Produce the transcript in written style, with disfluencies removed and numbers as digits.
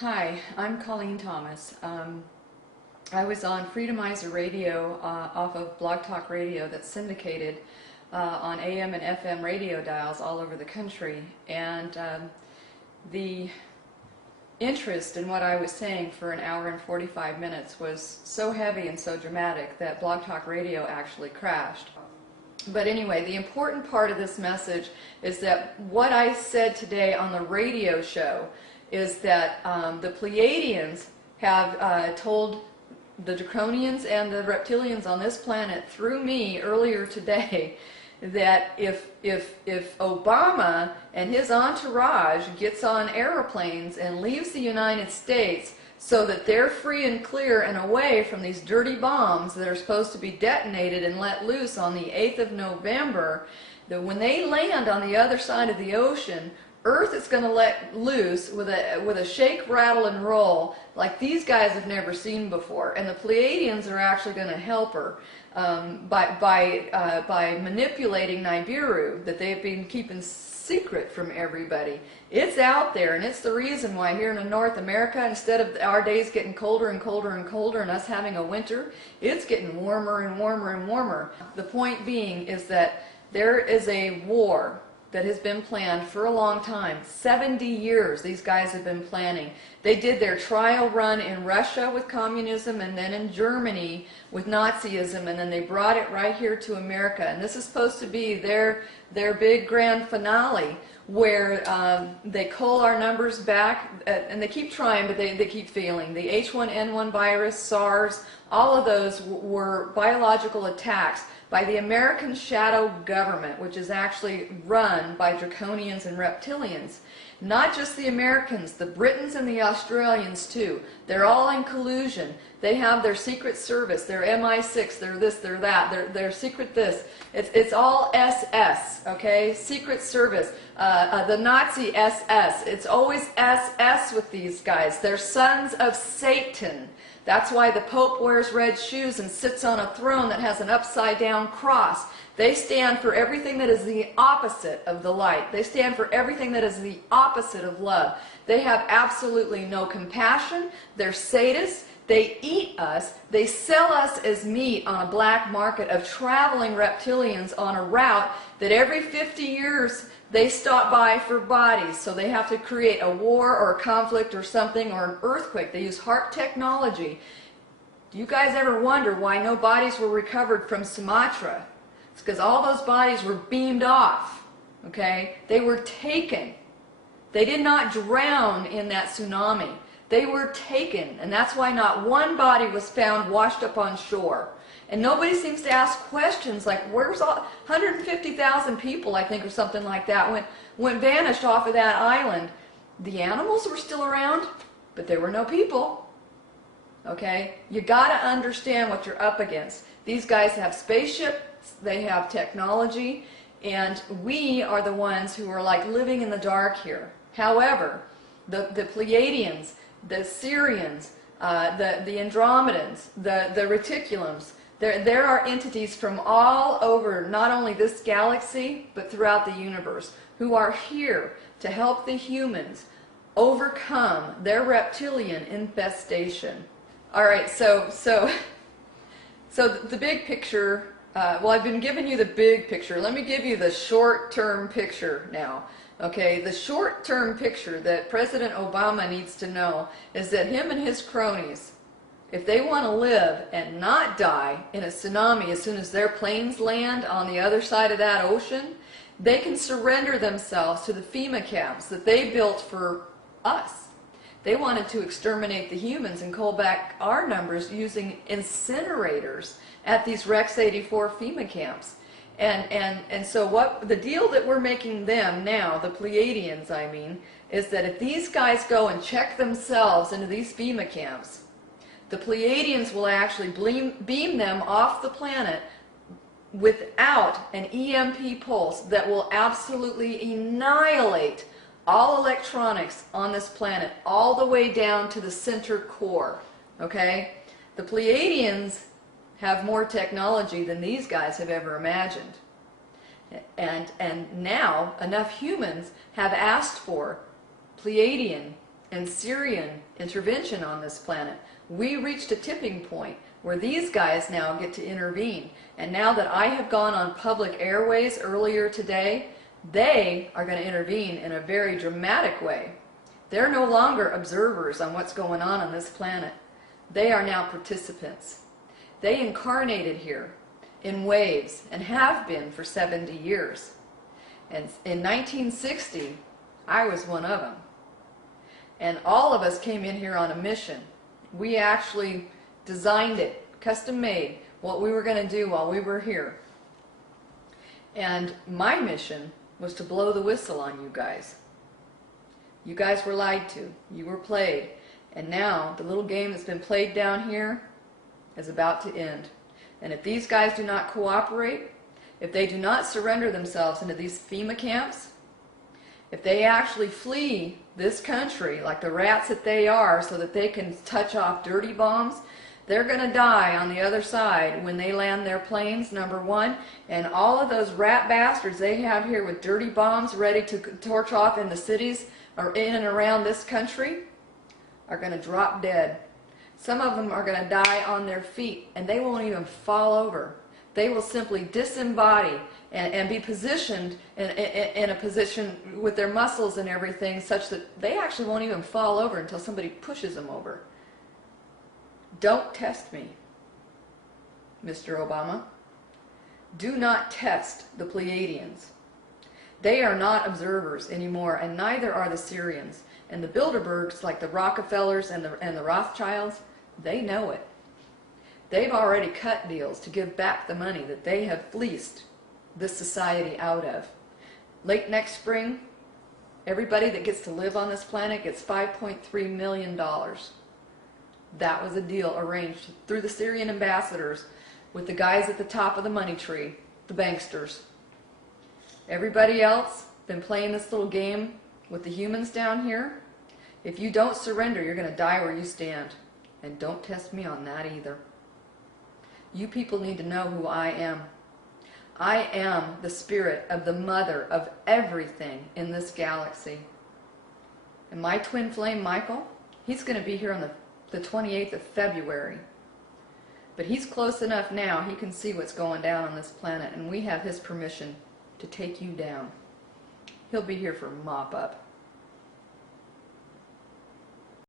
Hi, I'm Colleen Thomas. I was on Freedomizer Radio off of Blog Talk Radio that's syndicated on AM and FM radio dials all over the country, and the interest in what I was saying for an hour and 45 minutes was so heavy and so dramatic that Blog Talk Radio actually crashed. But anyway, the important part of this message is that what I said today on the radio show is that the Pleiadians have told the Draconians and the reptilians on this planet through me earlier today that if Obama and his entourage gets on airplanes and leaves the United States so that they're free and clear and away from these dirty bombs that are supposed to be detonated and let loose on the 8th of November, that when they land on the other side of the ocean, Earth is going to let loose with a shake, rattle, and roll like these guys have never seen before. And the Pleiadians are actually going to help her by manipulating Nibiru that they've been keeping secret from everybody. It's out there, and it's the reason why here in North America, instead of our days getting colder and colder and colder and us having a winter, it's getting warmer and warmer and warmer. The point being is that there is a war that has been planned for a long time. 70 years these guys have been planning. They did their trial run in Russia with communism and then in Germany with Nazism, and then they brought it right here to America. And this is supposed to be their big grand finale where they cull our numbers back, and they keep trying, but they keep failing. The H1N1 virus, SARS, all of those were biological attacks by the American shadow government, which is actually run by Draconians and reptilians. Not just the Americans, the Britons and the Australians too. They're all in collusion. They have their secret service, their MI6, their this, their that, their secret this. It's all SS, okay? Secret service. The Nazi SS. It's always SS with these guys. They're sons of Satan. That's why the Pope wears red shoes and sits on a throne that has an upside-down cross. They stand for everything that is the opposite of the light. They stand for everything that is the opposite of love. They have absolutely no compassion. They're sadists. They eat us. They sell us as meat on a black market of traveling reptilians on a route that every 50 years they stop by for bodies, so they have to create a war or a conflict or something or an earthquake. They use HARP technology. Do you guys ever wonder why no bodies were recovered from Sumatra? It's because all those bodies were beamed off, okay? They were taken. They did not drown in that tsunami. They were taken, and that's why not one body was found washed up on shore. And nobody seems to ask questions like, where's all 150,000 people, I think, or something like that, went vanished off of that island. The animals were still around, but there were no people. Okay? You got to understand what you're up against. These guys have spaceships, they have technology, and we are the ones who are like living in the dark here. However, the Pleiadians, the Syrians, the Andromedans, the Reticulums, there are entities from all over, not only this galaxy, but throughout the universe, who are here to help the humans overcome their reptilian infestation. All right, so the big picture, well, I've been giving you the big picture. Let me give you the short-term picture now. Okay, the short-term picture that President Obama needs to know is that him and his cronies, if they want to live and not die in a tsunami as soon as their planes land on the other side of that ocean, they can surrender themselves to the FEMA camps that they built for us. They wanted to exterminate the humans and cull back our numbers using incinerators at these Rex 84 FEMA camps. And so what the deal that we're making them now, the Pleiadians I mean, is that if these guys go and check themselves into these FEMA camps, the Pleiadians will actually beam them off the planet without an EMP pulse that will absolutely annihilate all electronics on this planet, all the way down to the center core. Okay? The Pleiadians have more technology than these guys have ever imagined. And now enough humans have asked for Pleiadian and Syrian intervention on this planet, we reached a tipping point where these guys now get to intervene. And now that I have gone on public airways earlier today, they are going to intervene in a very dramatic way. They're no longer observers on what's going on this planet. They are now participants. They incarnated here in waves and have been for 70 years. And in 1960, I was one of them. And all of us came in here on a mission. We actually designed it, custom made, what we were going to do while we were here. And my mission was to blow the whistle on you guys. You guys were lied to. You were played. And now the little game that's been played down here is about to end. And if these guys do not cooperate, if they do not surrender themselves into these FEMA camps, if they actually flee this country like the rats that they are so that they can touch off dirty bombs, they're going to die on the other side when they land their planes, number one. And all of those rat bastards they have here with dirty bombs ready to torch off in the cities or in and around this country are going to drop dead. Some of them are going to die on their feet, and they won't even fall over. They will simply disembody and be positioned in a position with their muscles and everything such that they actually won't even fall over until somebody pushes them over. Don't test me, Mr. Obama. Do not test the Pleiadians. They are not observers anymore, and neither are the Syrians. And the Bilderbergs, like the Rockefellers and the Rothschilds, they know it. They've already cut deals to give back the money that they have fleeced this society out of. Late next spring, everybody that gets to live on this planet gets $5.3 million. That was a deal arranged through the Syrian ambassadors with the guys at the top of the money tree, the banksters. Everybody else been playing this little game with the humans down here. If you don't surrender, you're going to die where you stand. And don't test me on that either. You people need to know who I am. I am the spirit of the mother of everything in this galaxy. And my twin flame, Michael, he's going to be here on the 28th of February. But he's close enough now, he can see what's going down on this planet, and we have his permission to take you down. He'll be here for mop-up.